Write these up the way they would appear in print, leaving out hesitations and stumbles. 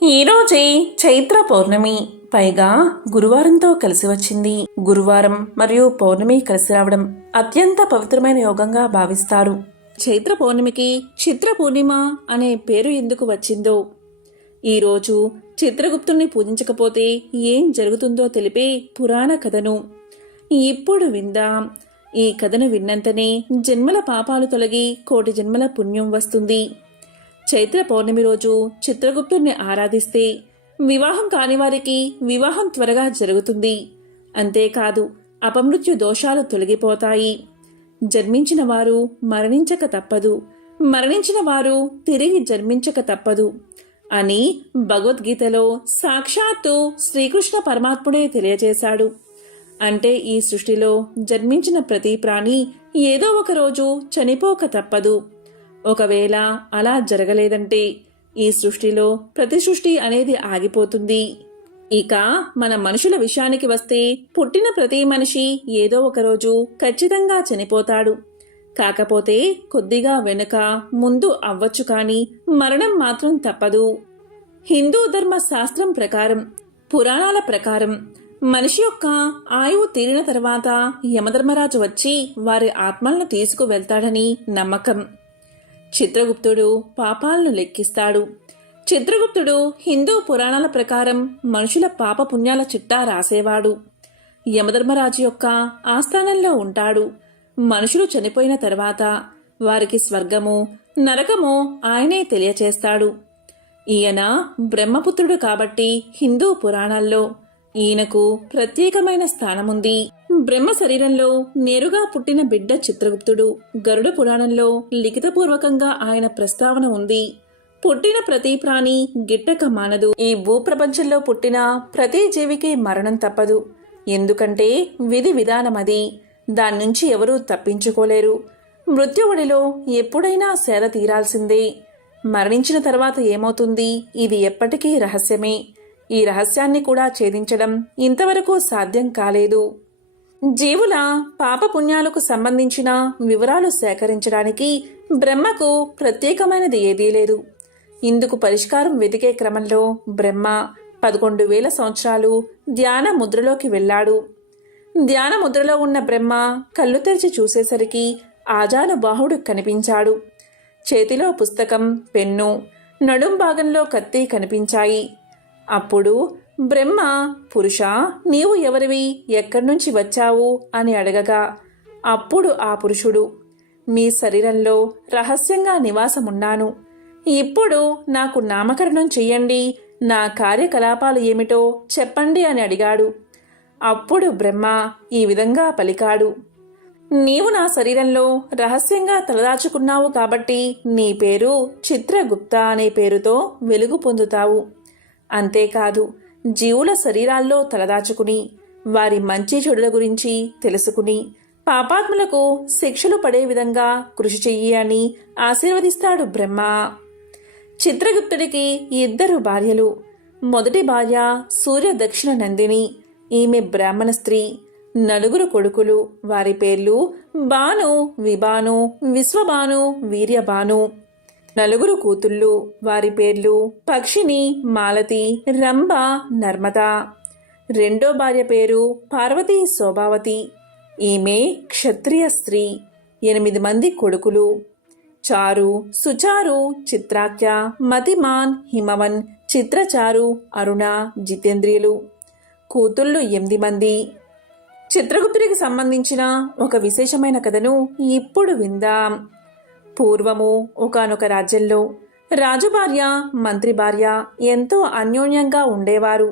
ఈరోజే చైత్ర పౌర్ణమి, పైగా గురువారంతో కలిసి వచ్చింది. గురువారం మరియు పౌర్ణమి కలిసి రావడం అత్యంత పవిత్రమైన యోగంగా భావిస్తారు. చైత్ర పౌర్ణమికి చిత్ర పూర్ణిమ అనే పేరు ఎందుకు వచ్చిందో, ఈరోజు చిత్రగుప్తుణ్ణి పూజించకపోతే ఏం జరుగుతుందో తెలిపే పురాణ కథను ఇప్పుడు విందాం. ఈ కథను విన్నంతనే జన్మల పాపాలు తొలగి కోటి జన్మల పుణ్యం వస్తుంది. చైత్ర పౌర్ణమి రోజు చిత్రగుప్తుణ్ణి ఆరాధిస్తే వివాహం కాని వారికి వివాహం త్వరగా జరుగుతుంది. అంతేకాదు, అపమృత్యు దోషాలు తొలగిపోతాయి. జన్మించిన వారు మరణించక తప్పదు, మరణించిన వారు తిరిగి జన్మించక తప్పదు అని భగవద్గీతలో సాక్షాత్తు శ్రీకృష్ణ పరమాత్ముడే తెలియజేశాడు. అంటే ఈ సృష్టిలో జన్మించిన ప్రతి ప్రాణి ఏదో ఒక రోజు చనిపోక తప్పదు. ఒకవేళ అలా జరగలేదంటే ఈ సృష్టిలో ప్రతి సృష్టి అనేది ఆగిపోతుంది. ఇక మన మనుషుల విషయానికి వస్తే, పుట్టిన ప్రతి మనిషి ఏదో ఒక రోజు ఖచ్చితంగా చనిపోతాడు. కాకపోతే కొద్దిగా వెనుక ముందు అవ్వచ్చు, కానీ మరణం మాత్రం తప్పదు. హిందూ ధర్మ శాస్త్రం ప్రకారం, పురాణాల ప్రకారం మనిషి యొక్క ఆయువు తీరిన తర్వాత యమధర్మరాజు వచ్చి వారి ఆత్మలను తీసుకువెళ్తాడని నమ్మకం. చిత్రగుప్తుడు పాపాలను లెక్కిస్తాడు. చిత్రగుప్తుడు హిందూ పురాణాల ప్రకారం మనుషుల పాప పుణ్యాల చిట్టా రాసేవాడు. యమధర్మరాజు యొక్క ఆస్థానంలో ఉంటాడు. మనుషులు చనిపోయిన తర్వాత వారికి స్వర్గము నరకము ఆయనే తెలియచేస్తాడు. ఈయన బ్రహ్మపుత్రుడు కాబట్టి హిందూ పురాణాల్లో ఈయనకు ప్రత్యేకమైన స్థానముంది. బ్రహ్మ శరీరంలో నేరుగా పుట్టిన బిడ్డ చిత్రగుప్తుడు. గరుడ పురాణంలో లిఖితపూర్వకంగా ఆయన ప్రస్తావన ఉంది. పుట్టిన ప్రతి ప్రాణి గిట్టక మానదు. ఈ భూప్రపంచంలో పుట్టిన ప్రతి జీవికి మరణం తప్పదు. ఎందుకంటే విధి విధానమది. దాని నుంచి ఎవరూ తప్పించుకోలేరు. మృత్యువుడిలో ఎప్పుడైనా సేద తీరాల్సిందే. మరణించిన తర్వాత ఏమవుతుంది, ఇది ఎప్పటికీ రహస్యమే. ఈ రహస్యాన్ని కూడా ఛేదించడం ఇంతవరకు సాధ్యం కాలేదు. జీవుల పాపపుణ్యాలకు సంబంధించిన వివరాలు సేకరించడానికి బ్రహ్మకు ప్రత్యేకమైనది ఏదీ లేదు. ఇందుకు పరిష్కారం వెతికే క్రమంలో బ్రహ్మ 11,000 సంవత్సరాలు ధ్యాన ముద్రలోకి వెళ్ళాడు. ధ్యాన ముద్రలో ఉన్న బ్రహ్మ కళ్ళు తెరిచి చూసేసరికి ఆజానుబాహుడు కనిపించాడు. చేతిలో పుస్తకం, పెన్ను, నడుం భాగంలో కత్తి కనిపించాయి. అప్పుడు బ్రహ్మ, పురుషా, నీవు ఎవరివి, ఎక్కడి నుంచి వచ్చావు అని అడగగా, అప్పుడు ఆ పురుషుడు, మీ శరీరంలో రహస్యంగా నివాసమున్నాను. ఇప్పుడు నాకు నామకరణం చెయ్యండి, నా కార్యకలాపాలు ఏమిటో చెప్పండి అని అడిగాడు. అప్పుడు బ్రహ్మ ఈ విధంగా పలికాడు, నీవు నా శరీరంలో రహస్యంగా తలదాచుకున్నావు కాబట్టి నీ పేరు చిత్రగుప్త అనే పేరుతో వెలుగు పొందుతావు. అంతేకాదు, జీవుల శరీరాల్లో తలదాచుకుని వారి మంచి చెడుల గురించి తెలుసుకుని పాపాత్ములకు శిక్షలు పడే విధంగా కృషి చెయ్యి అని ఆశీర్వదిస్తాడు బ్రహ్మ. చిత్రగుప్తుడికి 2 భార్యలు. మొదటి భార్య సూర్య దక్షిణ నందిని. ఈమె బ్రాహ్మణ స్త్రీ. 4 కొడుకులు. వారి పేర్లు బాను, విబాను, విశ్వబాను, వీర్యబాను. 4 కూతుళ్ళు. వారి పేర్లు పక్షిని, మాలతి, రంభ, నర్మద. రెండో భార్య పేరు పార్వతీ శోభావతి. ఈమె క్షత్రియ స్త్రీ. 8 మంది కొడుకులు. చారు, సుచారు, చిత్రాఖ్య, మతిమాన్, హిమవన్, చిత్రచారు, అరుణ, జితేంద్రియులు. కూతుళ్ళు 8 మంది. చిత్రగుప్తుడికి సంబంధించిన ఒక విశేషమైన కథను ఇప్పుడు విందాం. పూర్వము ఒకానొక రాజ్యంలో రాజు భార్య, మంత్రి భార్య ఎంతో అన్యోన్యంగా ఉండేవారు.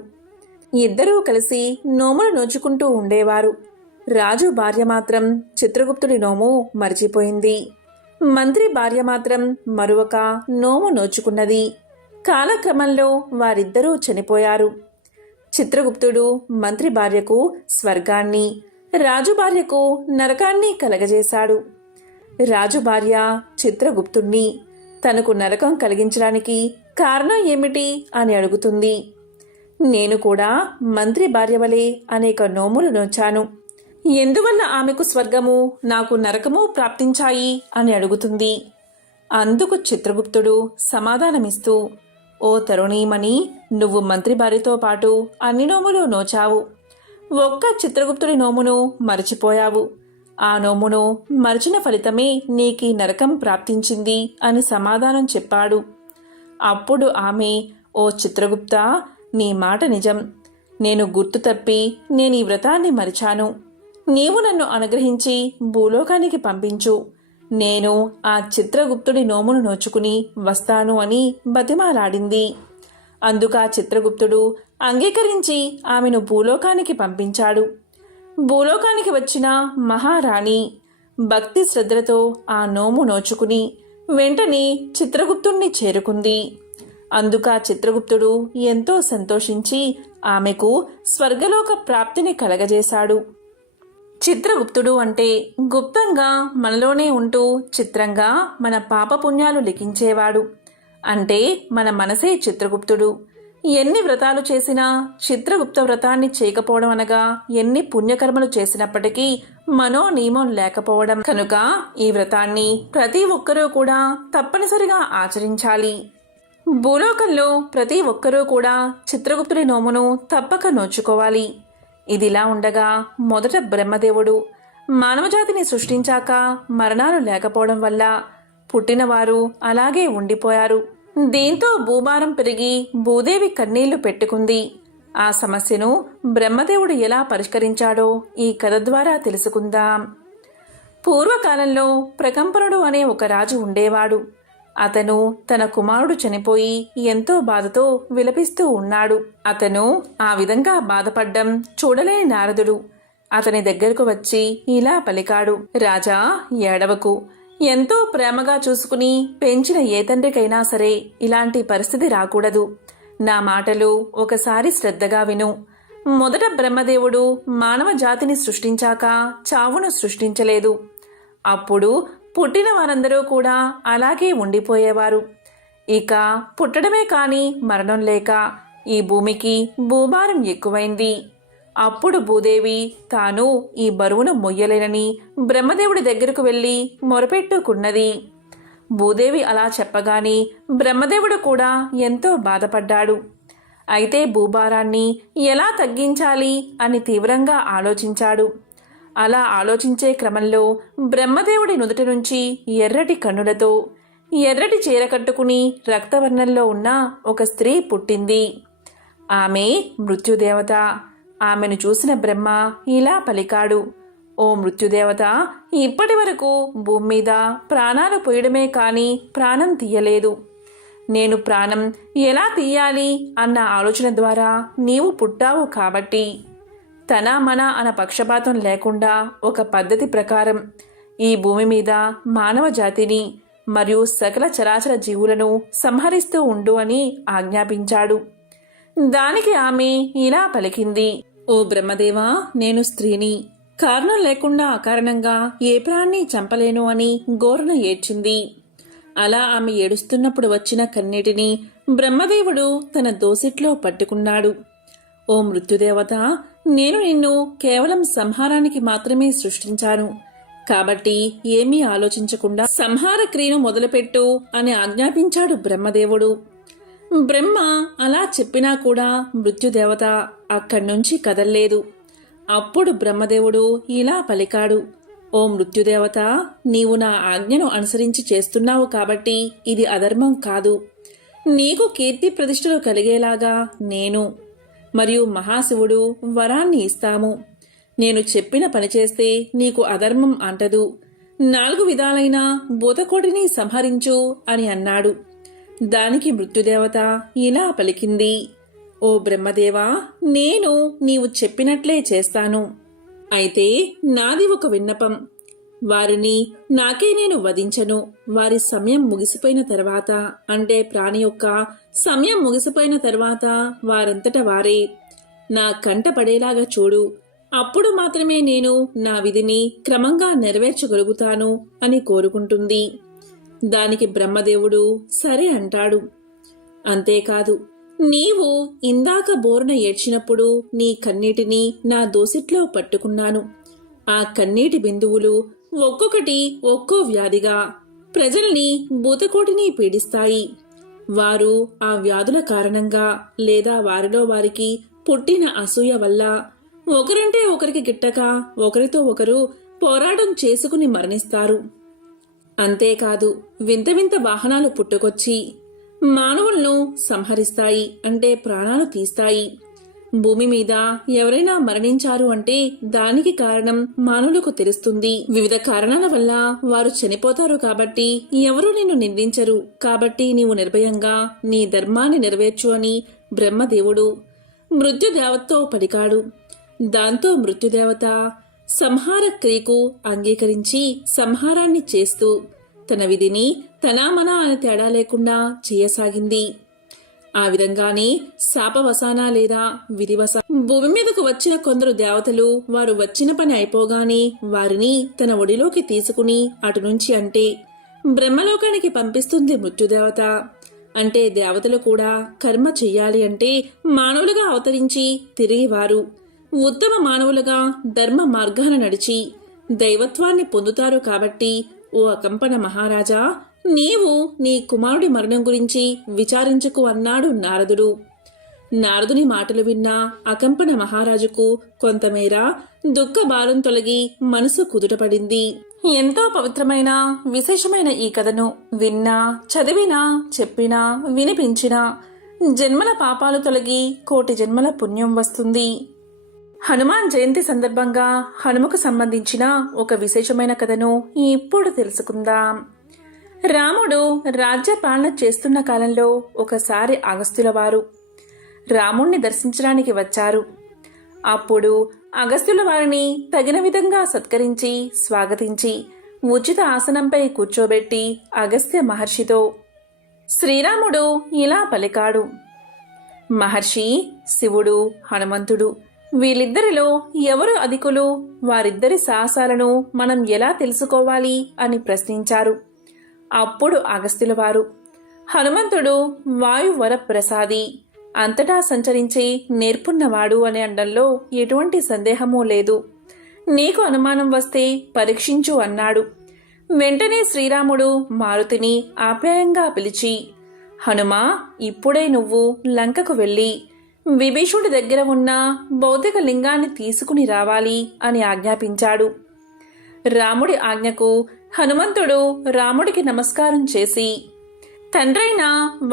2 కలిసి నోములు నోచుకుంటూ ఉండేవారు. రాజు భార్య మాత్రం చిత్రగుప్తుడి నోము మరిచిపోయింది. మంత్రి భార్య మాత్రం మరొక నోము నోచుకున్నది. కాలక్రమంలో వారిద్దరూ చనిపోయారు. చిత్రగుప్తుడు మంత్రి భార్యకు స్వర్గాన్ని, రాజు భార్యకు నరకాన్ని కలగజేశాడు. రాజు భార్య చిత్రగుప్తుణ్ణి తనకు నరకం కలిగించడానికి కారణం ఏమిటి అని అడుగుతుంది. నేను కూడా మంత్రి భార్య వలె అనేక నోములు నోచాను. ఎందువల్ల ఆమెకు స్వర్గము, నాకు నరకము ప్రాప్తించాయి అని అడుగుతుంది. అందుకు చిత్రగుప్తుడు సమాధానమిస్తూ, ఓ తరుణీమణి, నువ్వు మంత్రి భార్యతో పాటు అన్ని నోములు నోచావు. ఒక్క చిత్రగుప్తుడి నోమును మరచిపోయావు. ఆ నోమును మరిచిన ఫలితమే నీకీ నరకం ప్రాప్తించింది అని సమాధానం చెప్పాడు. అప్పుడు ఆమె, ఓ చిత్రగుప్త, నీ మాట నిజం. నేను గుర్తు తప్పి నేనీ వ్రతాన్ని మరిచాను. నీవు నన్ను అనుగ్రహించి భూలోకానికి పంపించు. నేను ఆ చిత్రగుప్తుడి నోమును నోచుకుని వస్తాను అని బతిమాలాడింది. అందుకా చిత్రగుప్తుడు అంగీకరించి ఆమెను భూలోకానికి పంపించాడు. భూలోకానికి వచ్చిన మహారాణి భక్తి శ్రద్ధలతో ఆ నోము నోచుకుని వెంటనే చిత్రగుప్తుణ్ణి చేరుకుంది. అందుకా చిత్రగుప్తుడు ఎంతో సంతోషించి ఆమెకు స్వర్గలోక ప్రాప్తిని కలగజేశాడు. చిత్రగుప్తుడు అంటే గుప్తంగా మనలోనే ఉంటూ చిత్రంగా మన పాపపుణ్యాలు లిఖించేవాడు. అంటే మన మనసే చిత్రగుప్తుడు. ఎన్ని వ్రతాలు చేసినా చిత్రగుప్త వ్రతాన్ని చేయకపోవడం అనగా ఎన్ని పుణ్యకర్మలు చేసినప్పటికీ మనోనియమం లేకపోవడం. కనుక ఈ వ్రతాన్ని ప్రతి ఒక్కరూ కూడా తప్పనిసరిగా ఆచరించాలి. భూలోకంలో ప్రతి ఒక్కరూ కూడా చిత్రగుప్తుడి నోమును తప్పక నోచుకోవాలి. ఇదిలా ఉండగా మొదట బ్రహ్మదేవుడు మానవజాతిని సృష్టించాక మరణాలు లేకపోవడం వల్ల పుట్టినవారు అలాగే ఉండిపోయారు. దీంతో భూభారం పెరిగి భూదేవి కన్నీళ్లు పెట్టుకుంది. ఆ సమస్యను బ్రహ్మదేవుడు ఎలా పరిష్కరించాడో ఈ కథ ద్వారా తెలుసుకుందాం. పూర్వకాలంలో ప్రకంపనుడు అనే ఒక రాజు ఉండేవాడు. అతను తన కుమారుడు చనిపోయి ఎంతో బాధతో విలపిస్తూ ఉన్నాడు. అతను ఆ విధంగా బాధపడ్డం చూడలేని నారదుడు అతని దగ్గరకు వచ్చి ఇలా పలికాడు. రాజా, ఏడవకు. ఎంతో ప్రేమగా చూసుకుని పెంచిన ఏ తండ్రికైనా సరే ఇలాంటి పరిస్థితి రాకూడదు. నా మాటలు ఒకసారి శ్రద్ధగా విను. మొదట బ్రహ్మదేవుడు మానవ జాతిని సృష్టించాక చావును సృష్టించలేదు. అప్పుడు పుట్టిన వారందరూ కూడా అలాగే ఉండిపోయేవారు. ఇక పుట్టడమే కాని మరణం లేక ఈ భూమికి భూభారం ఎక్కువైంది. అప్పుడు భూదేవి తాను ఈ బరువును మొయ్యలేనని బ్రహ్మదేవుడి దగ్గరకు వెళ్ళి మొరపెట్టుకున్నది. భూదేవి అలా చెప్పగానే బ్రహ్మదేవుడు కూడా ఎంతో బాధపడ్డాడు. అయితే భూభారాన్ని ఎలా తగ్గించాలి అని తీవ్రంగా ఆలోచించాడు. అలా ఆలోచించే క్రమంలో బ్రహ్మదేవుడి నుదుటి నుంచి ఎర్రటి కన్నులతో ఎర్రటి చీర కట్టుకుని రక్తవర్ణంలో ఉన్న ఒక స్త్రీ పుట్టింది. ఆమె మృత్యుదేవత. ఆమెను చూసిన బ్రహ్మ ఇలా పలికాడు. ఓ మృత్యుదేవత, ఇప్పటి వరకు భూమి మీద ప్రాణాలు పోయడమే కాని ప్రాణం తీయలేదు. నేను ప్రాణం ఎలా తీయాలి అన్న ఆలోచన ద్వారా నీవు పుట్టావు కాబట్టి తన మన అన్న పక్షపాతం లేకుండా ఒక పద్ధతి ప్రకారం ఈ భూమి మీద మానవ జాతిని మరియు సకల చరాచర జీవులను సంహరిస్తూ ఉండు అని ఆజ్ఞాపించాడు. దానికి ఆమె ఇలా పలికింది. ఓ బ్రహ్మదేవా, నేను స్త్రీని. కారణం లేకుండా అకారణంగా ఏ ప్రాణిని చంపలేను అని ఘోరన ఏడ్చింది. అలా ఆమె ఏడుస్తున్నప్పుడు వచ్చిన కన్నీటిని బ్రహ్మదేవుడు తన దోసిట్లో పట్టుకున్నాడు. ఓ మృత్యుదేవత, నేను నిన్ను కేవలం సంహారానికి మాత్రమే సృష్టించాను. కాబట్టి ఏమీ ఆలోచించకుండా సంహార క్రియను మొదలుపెట్టు అని ఆజ్ఞాపించాడు బ్రహ్మదేవుడు. బ్రహ్మ అలా చెప్పినా కూడా మృత్యుదేవత అక్కడ్నుంచి కదల్లేదు. అప్పుడు బ్రహ్మదేవుడు ఇలా పలికాడు. ఓ మృత్యుదేవత, నీవు నా ఆజ్ఞను అనుసరించి చేస్తున్నావు కాబట్టి ఇది అధర్మం కాదు. నీకు కీర్తి ప్రతిష్టలు కలిగేలాగా నేను మరియు మహాశివుడు వరాన్ని ఇస్తాము. నేను చెప్పిన పని చేస్తే నీకు అధర్మం అంటదు. 4 విధాలైన భూతకోటిని సంహరించు అని అన్నాడు. దానికి మృత్యుదేవత ఇలా పలికింది. ఓ బ్రహ్మదేవా, నేను నీవు చెప్పినట్లే చేస్తాను. అయితే నాది ఒక విన్నపం. వారిని నాకే నేను వధించను. వారి సమయం ముగిసిపోయిన తర్వాత, అంటే ప్రాణి యొక్క సమయం ముగిసిపోయిన తర్వాత వారంతట వారే నా కంట పడేలాగా చూడు. అప్పుడు మాత్రమే నేను నా విధిని క్రమంగా నెరవేర్చగలుగుతాను అని కోరుకుంటుంది. దానికి బ్రహ్మదేవుడు సరే అంటాడు. అంతేకాదు, నీవు ఇందాక బోరున ఏడ్చినప్పుడు నీ కన్నీటిని నా దోసిట్లో పట్టుకున్నాను. ఆ కన్నీటి బిందువులు ఒక్కొక్కటి ఒక్కో వ్యాధిగా ప్రజల్ని భూతకోటిని పీడిస్తాయి. వారు ఆ వ్యాధుల కారణంగా లేదా వారిలో వారికి పుట్టిన అసూయ వల్ల ఒకరంటే ఒకరికి గిట్టక ఒకరితో ఒకరు పోరాటం చేసుకుని మరణిస్తారు. అంతేకాదు వింత వింత వాహనాలు పుట్టుకొచ్చి మానవులను సంహరిస్తాయి, అంటే ప్రాణాలు తీస్తాయి. భూమి మీద ఎవరైనా మరణించారు అంటే దానికి కారణం మానవులకు తెలుస్తుంది. వివిధ కారణాల వల్ల వారు చనిపోతారు కాబట్టి ఎవరూ నిన్ను నిందించరు. కాబట్టి నీవు నిర్భయంగా నీ ధర్మాన్ని నెరవేర్చు అని బ్రహ్మదేవుడు మృత్యుదేవతతో పలికాడు. దాంతో మృత్యుదేవత సంహార క్రియకు అంగీకరించి సంహారాన్ని చేస్తూ తన విధిని తనామనా అని తేడా లేకుండా చేయసాగింది. ఆ విధంగానే శాపవసాన లేదా విధివస భూమి మీదకు వచ్చిన కొందరు దేవతలు వారు వచ్చిన పని అయిపోగానే వారిని తన ఒడిలోకి తీసుకుని అటు నుంచి అంటే బ్రహ్మలోకానికి పంపిస్తుంది మృత్యుదేవత. అంటే దేవతలు కూడా కర్మ చెయ్యాలి అంటే మానవులుగా అవతరించి తిరిగి వారు ఉత్తమ మానవులుగా ధర్మ మార్గాన నడిచి దైవత్వాన్ని పొందుతారు. కాబట్టి ఓ అకంపన మహారాజా, నీవు నీ కుమారుడి మరణం గురించి విచారించుకు అన్నాడు నారదుడు. నారదుని మాటలు విన్న అకంపన మహారాజుకు కొంతమేర దుఃఖ భారం తొలగి మనసు కుదుటపడింది. ఎంతో పవిత్రమైన విశేషమైన ఈ కథను విన్నా, చదివినా, చెప్పినా, వినిపించినా జన్మల పాపాలు తొలగి కోటి జన్మల పుణ్యం వస్తుంది. హనుమాన్ జయంతి సందర్భంగా హనుమకు సంబంధించిన ఒక విశేషమైన కథను ఇప్పుడు తెలుసుకుందాం. రాముడు రాజ్య పాలన చేస్తున్న కాలంలో ఒకసారి అగస్త్యుల వారు రాముణ్ణి దర్శించడానికి వచ్చారు. అప్పుడు అగస్త్యుల వారిని తగిన విధంగా సత్కరించి స్వాగతించి ఉచిత ఆసనంపై కూర్చోబెట్టి అగస్త్య మహర్షితో శ్రీరాముడు ఇలా పలికాడు. మహర్షి, శివుడు, హనుమంతుడు వీళ్ళిద్దరిలో ఎవరు అధికులు? వారిద్దరి సాహసాలను మనం ఎలా తెలుసుకోవాలి అని ప్రశ్నించారు. అప్పుడు అగస్త్యుల వారు, హనుమంతుడు వాయువర ప్రసాది, అంతటా సంచరించి నేర్పున్నవాడు అని అనడంలో ఎటువంటి సందేహమూ లేదు. నీకు అనుమానం వస్తే పరీక్షించు అన్నాడు. వెంటనే శ్రీరాముడు మారుతిని ఆప్యాయంగా పిలిచి, హనుమా, ఇప్పుడే నువ్వు లంకకు వెళ్ళి విభీషణుడి దగ్గర ఉన్న భౌతిక లింగాన్ని తీసుకుని రావాలి అని ఆజ్ఞాపించాడు. రాముడి ఆజ్ఞకు హనుమంతుడు రాముడికి నమస్కారం చేసి తండ్రైన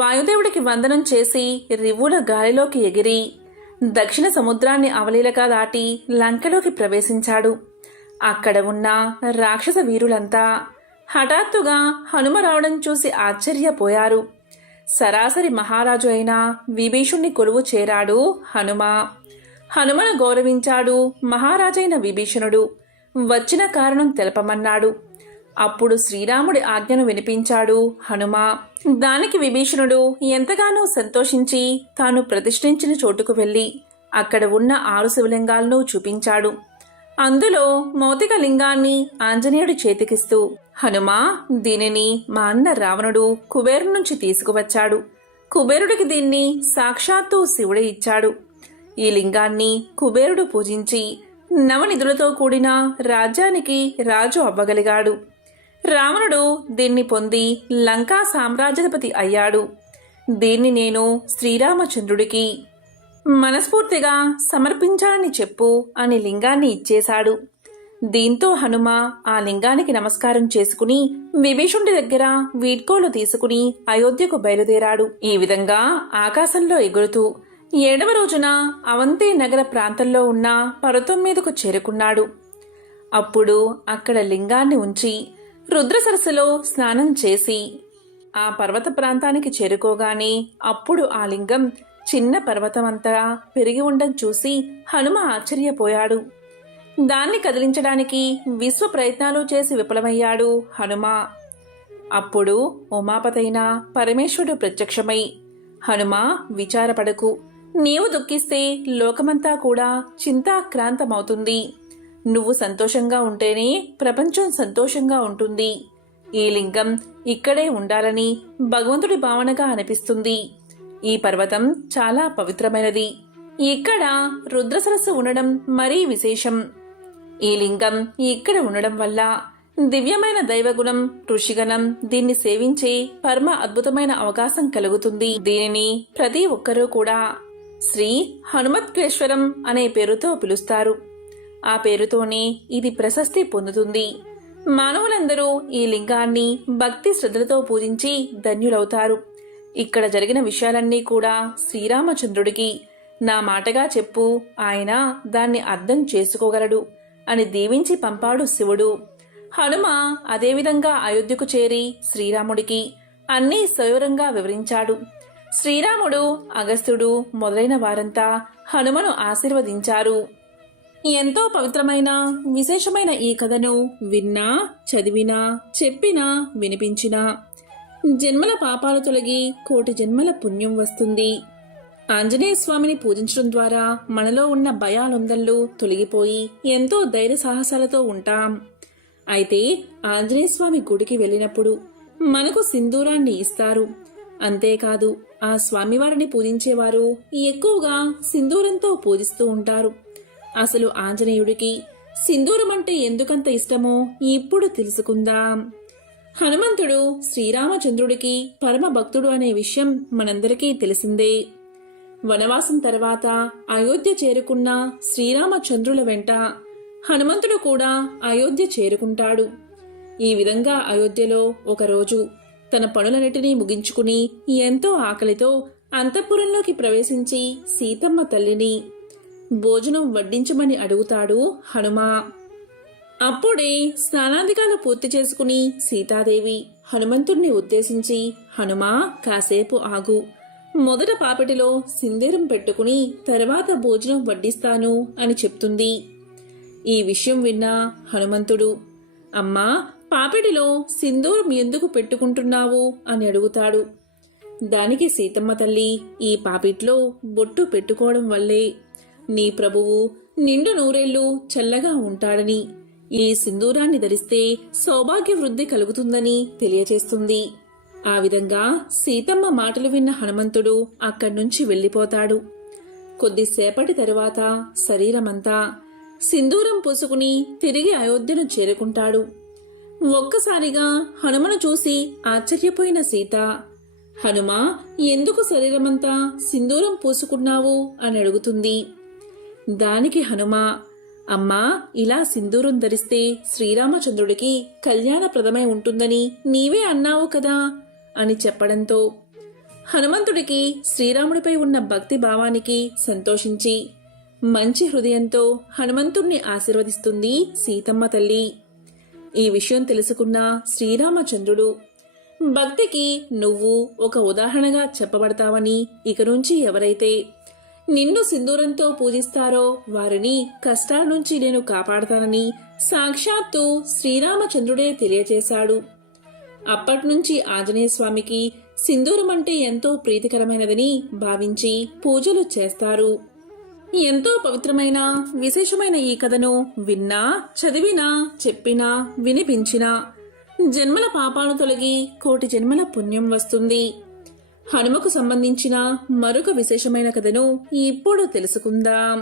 వాయుదేవుడికి వందనం చేసి రివ్వుల గాలిలోకి ఎగిరి దక్షిణ సముద్రాన్ని అవలీలగా దాటి లంకలోకి ప్రవేశించాడు. అక్కడ ఉన్న రాక్షస వీరులంతా హఠాత్తుగా హనుమ రావడం చూసి ఆశ్చర్యపోయారు. సరాసరి మహారాజు అయిన విభీషణుని కొలువు చేరాడు హనుమ. హనుమను గౌరవించాడు మహారాజైన విభీషణుడు. వచ్చిన కారణం తెలపమన్నాడు. అప్పుడు శ్రీరాముడి ఆజ్ఞను వినిపించాడు హనుమ. దానికి విభీషణుడు ఎంతగానో సంతోషించి తాను ప్రతిష్ఠించిన చోటుకు వెళ్లి అక్కడ ఉన్న 6 శివలింగాలను చూపించాడు. అందులో మౌతిక లింగాన్ని ఆంజనేయుడి చేతికిస్తూ, హనుమా, దీనిని మా అన్న రావణుడు కుబేరు నుంచి తీసుకువచ్చాడు. కుబేరుడికి దీన్ని సాక్షాత్తు శివుడే ఇచ్చాడు. ఈ లింగాన్ని కుబేరుడు పూజించి నవనిధులతో కూడిన రాజ్యానికి రాజు అవ్వగలిగాడు. రావణుడు దీన్ని పొంది లంకా సామ్రాజ్యాధిపతి అయ్యాడు. దీన్ని నేను శ్రీరామచంద్రుడికి మనస్ఫూర్తిగా సమర్పించాలని చెప్పు అని లింగాన్ని ఇచ్చేశాడు. దీంతో హనుమ ఆ లింగానికి నమస్కారం చేసుకుని విభీషణుడి దగ్గర వీడ్కోలు తీసుకుని అయోధ్యకు బయలుదేరాడు. ఈ విధంగా ఆకాశంలో ఎగురుతూ 7వ రోజున అవంతి నగర ప్రాంతంలో ఉన్న పర్వతం మీదకు చేరుకున్నాడు. అప్పుడు అక్కడ లింగాన్ని ఉంచి రుద్ర సరస్సులో స్నానం చేసి ఆ పర్వత ప్రాంతానికి చేరుకోగానే అప్పుడు ఆ లింగం చిన్న పర్వతమంతా పెరిగి ఉండడం చూసి హనుమ ఆశ్చర్యపోయాడు. దాన్ని కదిలించడానికి విశ్వ ప్రయత్నాలు చేసి విఫలమయ్యాడు హనుమ. అప్పుడు ఉమాపతైన పరమేశ్వరుడు ప్రత్యక్షమై, హనుమ, విచారపడకు, నీవు దుఃఖిస్తే లోకమంతా కూడా చింతాక్రాంతమవుతుంది. నువ్వు సంతోషంగా ఉంటేనే ప్రపంచం సంతోషంగా ఉంటుంది. ఈ లింగం ఇక్కడే ఉండాలని భగవంతుడి భావనగా అనిపిస్తుంది. ఈ పర్వతం చాలా పవిత్రమైనది. ఇక్కడ రుద్ర సరస్సు ఉండడం మరీ విశేషం. ఈ లింగం ఇక్కడ ఉండడం వల్ల దివ్యమైన దైవగుణం, ఋషిగణం దీన్ని సేవించే పరమ అద్భుతమైన అవకాశం కలుగుతుంది. దీనిని ప్రతి ఒక్కరూ కూడా శ్రీ హనుమత్కేశ్వరం అనే పేరుతో పిలుస్తారు. ఆ పేరుతోనే ఇది ప్రశస్తి పొందుతుంది. మానవులందరూ ఈ లింగాన్ని భక్తి శ్రద్ధలతో పూజించి ధన్యులవుతారు. ఇక్కడ జరిగిన విషయాలన్నీ కూడా శ్రీరామచంద్రుడికి నా మాటగా చెప్పు, ఆయన దాన్ని అర్థం చేసుకోగలడు అని దీవించి పంపాడు శివుడు. హనుమ అదేవిధంగా అయోధ్యకు చేరి శ్రీరాముడికి అన్నీ సవివరంగా వివరించాడు. శ్రీరాముడు, అగస్త్యుడు మొదలైన వారంతా హనుమను ఆశీర్వదించారు. ఎంతో పవిత్రమైన విశేషమైన ఈ కథను విన్నా, చదివినా, చెప్పినా, వినిపించినా జన్మల పాపాలు తొలగి కోటి జన్మల పుణ్యం వస్తుంది. ఆంజనేయ స్వామిని పూజించడం ద్వారా మనలో ఉన్న భయాలొందళ్ళు తొలగిపోయి ఎంతో ధైర్య సాహసాలతో ఉంటాం. అయితే ఆంజనేయ స్వామి గుడికి వెళ్ళినప్పుడు మనకు సింధూరాన్ని ఇస్తారు. అంతేకాదు ఆ స్వామివారిని పూజించేవారు ఎక్కువగా సింధూరంతో పూజిస్తూ ఉంటారు. అసలు ఆంజనేయుడికి సింధూరం అంటే ఎందుకంత ఇష్టమో ఇప్పుడు తెలుసుకుందాం. హనుమంతుడు శ్రీరామచంద్రుడికి పరమ భక్తుడు అనే విషయం మనందరికీ తెలిసిందే. వనవాసం తర్వాత అయోధ్య చేరుకున్న శ్రీరామచంద్రుల వెంట హనుమంతుడు కూడా అయోధ్య చేరుకుంటాడు. ఈ విధంగా అయోధ్యలో ఒకరోజు తన పనులన్నిటినీ ముగించుకుని ఎంతో ఆకలితో అంతఃపురంలోకి ప్రవేశించి సీతమ్మ తల్లిని భోజనం వడ్డించమని అడుగుతాడు హనుమ. అప్పుడే స్నానాధికాలు పూర్తి చేసుకుని సీతాదేవి హనుమంతుణ్ణి ఉద్దేశించి, హనుమా కాసేపు ఆగు, మొదట పాపిటిలో సింధూరం పెట్టుకుని తర్వాత భోజనం వడ్డిస్తాను అని చెప్తుంది. ఈ విషయం విన్న హనుమంతుడు, అమ్మా పాపిటిలో సింధూరం ఎందుకు పెట్టుకుంటున్నావు అని అడుగుతాడు. దానికి సీతమ్మ తల్లి, ఈ పాపిట్లో బొట్టు పెట్టుకోవడం వల్లే నీ ప్రభువు నిండు నూరేళ్లు చల్లగా ఉంటాడని, ఈ సింధూరాన్ని ధరిస్తే సౌభాగ్య వృద్ధి కలుగుతుందని తెలియచేస్తుంది. ఆ విధంగా సీతమ్మ మాటలు విన్న హనుమంతుడు అక్కడ్నుంచి వెళ్లిపోతాడు. కొద్దిసేపటి తరువాత శరీరమంతా సింధూరం పూసుకుని తిరిగి అయోధ్యను చేరుకుంటాడు. ఒక్కసారిగా హనుమను చూసి ఆశ్చర్యపోయిన సీత, హనుమా ఎందుకు శరీరమంతా సింధూరం పూసుకున్నావు అని అడుగుతుంది. దానికి హనుమ, అమ్మా ఇలా సింధూరం ధరిస్తే శ్రీరామచంద్రుడికి కళ్యాణప్రదమై ఉంటుందని నీవే అన్నావు కదా అని చెప్పడంతో హనుమంతుడికి శ్రీరాముడిపై ఉన్న భక్తి భావానికి సంతోషించి మంచి హృదయంతో హనుమంతుణ్ణి ఆశీర్వదిస్తుంది సీతమ్మ తల్లి. ఈ విషయం తెలుసుకున్న శ్రీరామచంద్రుడు, భక్తికి నువ్వు ఒక ఉదాహరణగా చెప్పబడతావని, ఇక నుంచి ఎవరైతే నిన్ను సింధూరంతో పూజిస్తారో వారిని కష్టాల నుంచి నేను కాపాడతానని సాక్షాత్తు శ్రీరామచంద్రుడే తెలియచేశాడు. అప్పట్నుంచి ఆంజనేయ స్వామికి సింధూరం అంటే ఎంతో ప్రీతికరమైనదని భావించి పూజలు చేస్తారు. ఎంతో పవిత్రమైన విశేషమైన ఈ కథను విన్నా, చదివినా, చెప్పినా, వినిపించినా జన్మల పాపాలు తొలగి కోటి జన్మల పుణ్యం వస్తుంది. హనుమకు సంబంధించిన మరొక విశేషమైన కథను ఇప్పుడు తెలుసుకుందాం.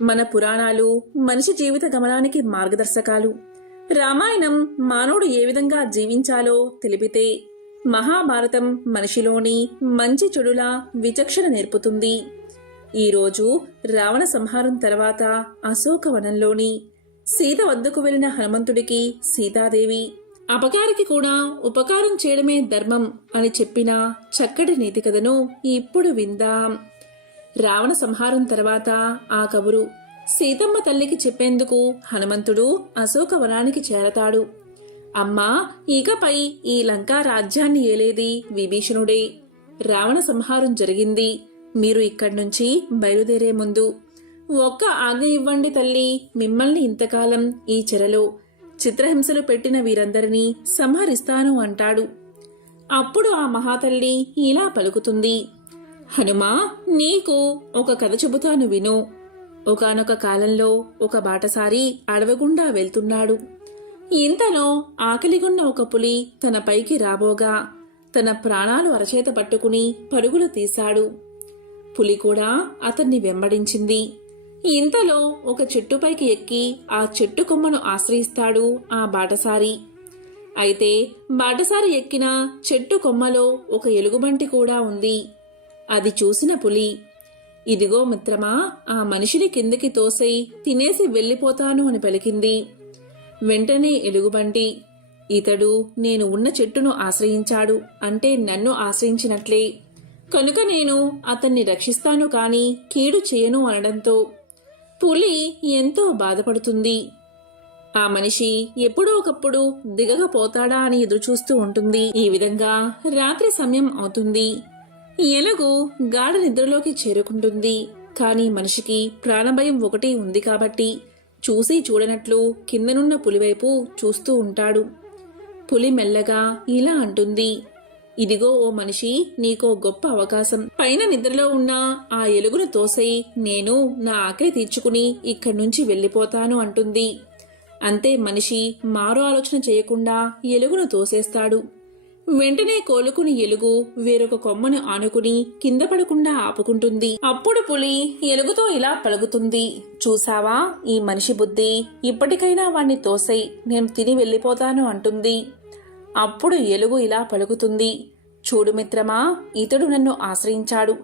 మన పురాణాలు మనిషి జీవిత గమనానికి మార్గదర్శకాలు. రామాయణం మానవుడు ఏ విధంగా జీవించాలో తెలిపితే, మహాభారతం మనిషిలోని మంచి చెడుల విచక్షణ నేర్పుతుంది. ఈరోజు రావణ సంహారం తర్వాత అశోకవనంలోని సీత వద్దకు వెళ్లిన హనుమంతుడికి సీతాదేవి అపకారికి కూడా ఉపకారం చేయడమే ధర్మం అని చెప్పిన చక్కటి నీతి కథను ఇప్పుడు విందాం. రావణ సంహారం తర్వాత ఆ కబురు సీతమ్మ తల్లికి చెప్పేందుకు హనుమంతుడు అశోకవనానికి చేరతాడు. అమ్మా, ఇకపై ఈ లంకా రాజ్యాన్ని ఏలేది విభీషణుడే. రావణ సంహారం జరిగింది. మీరు ఇక్కడ్నుంచి బయలుదేరే ముందు ఒక్క ఆజ్ఞ ఇవ్వండి తల్లి, మిమ్మల్ని ఇంతకాలం ఈ చెరలో చిత్రహింసలు పెట్టిన వీరందరినీ సంహరిస్తాను అంటాడు. అప్పుడు ఆ మహాతల్లి ఇలా పలుకుతుంది, హనుమా, నీకు ఒక కథ చెబుతాను విను. ఒకానొక కాలంలో ఒక బాటసారి అడవిగుండా వెళ్తున్నాడు. ఇంతలో ఆకలిగొన్న ఒక పులి తన పైకి రాబోగా తన ప్రాణాలు అరచేత పట్టుకుని పరుగులు తీశాడు. పులి కూడా అతన్ని వెంబడించింది. ఇంతలో ఒక చెట్టుపైకి ఎక్కి ఆ చెట్టు కొమ్మను ఆశ్రయిస్తాడు ఆ బాటసారి. అయితే బాటసారి ఎక్కిన చెట్టు కొమ్మలో ఒక ఎలుగుబంటి కూడా ఉంది. అది చూసిన పులి, ఇదిగో మిత్రమా, ఆ మనిషిని కిందికి తోసై తినేసి వెళ్ళిపోతాను అని పలికింది. వెంటనే ఎలుగుబంటి, ఇతడు నేను ఉన్న చెట్టును ఆశ్రయించాడు అంటే నన్ను ఆశ్రయించినట్లే, కనుక నేను అతన్ని రక్షిస్తాను కాని కీడు చేయను అనడంతో పులి ఎంతో బాధపడుతుంది. ఆ మనిషి ఎప్పుడో ఒకప్పుడు దిగకపోతాడా అని ఎదురుచూస్తూ ఉంటుంది. ఈ విధంగా రాత్రి సమయం అవుతుంది. ఎలుగు గాఢ నిద్రలోకి చేరుకుంటుంది. కాని మనిషికి ప్రాణభయం ఒకటి ఉంది కాబట్టి చూసి చూడనట్లు కిందనున్న పులివైపు చూస్తూ ఉంటాడు. పులి మెల్లగా ఇలా అంటుంది, ఇదిగో ఓ మనిషి, నీకో గొప్ప అవకాశం. పైన నిద్రలో ఉన్న ఆ ఎలుగును తోసై నేను నా ఆకలి తీర్చుకుని ఇక్కడి నుంచి వెళ్ళిపోతాను అంటుంది. అంతే మనిషి మారు ఆలోచన చేయకుండా ఎలుగును తోసేస్తాడు. వెంటనే కోలుకుని ఎలుగు వేరొక కొమ్మను ఆనుకుని కింద పడకుండా ఆపుకుంటుంది. అప్పుడు పులి ఎలుగుతో ఇలా పలుకుతుంది, చూసావా ఈ మనిషి బుద్ధి, ఇప్పటికైనా వాణ్ణి తోసై నేను తిని వెళ్ళిపోతాను అంటుంది. అప్పుడు ఎలుగు ఇలా పలుకుతుంది, చూడు మిత్రమా, ఇతడు నన్ను ఆశ్రయించాడు,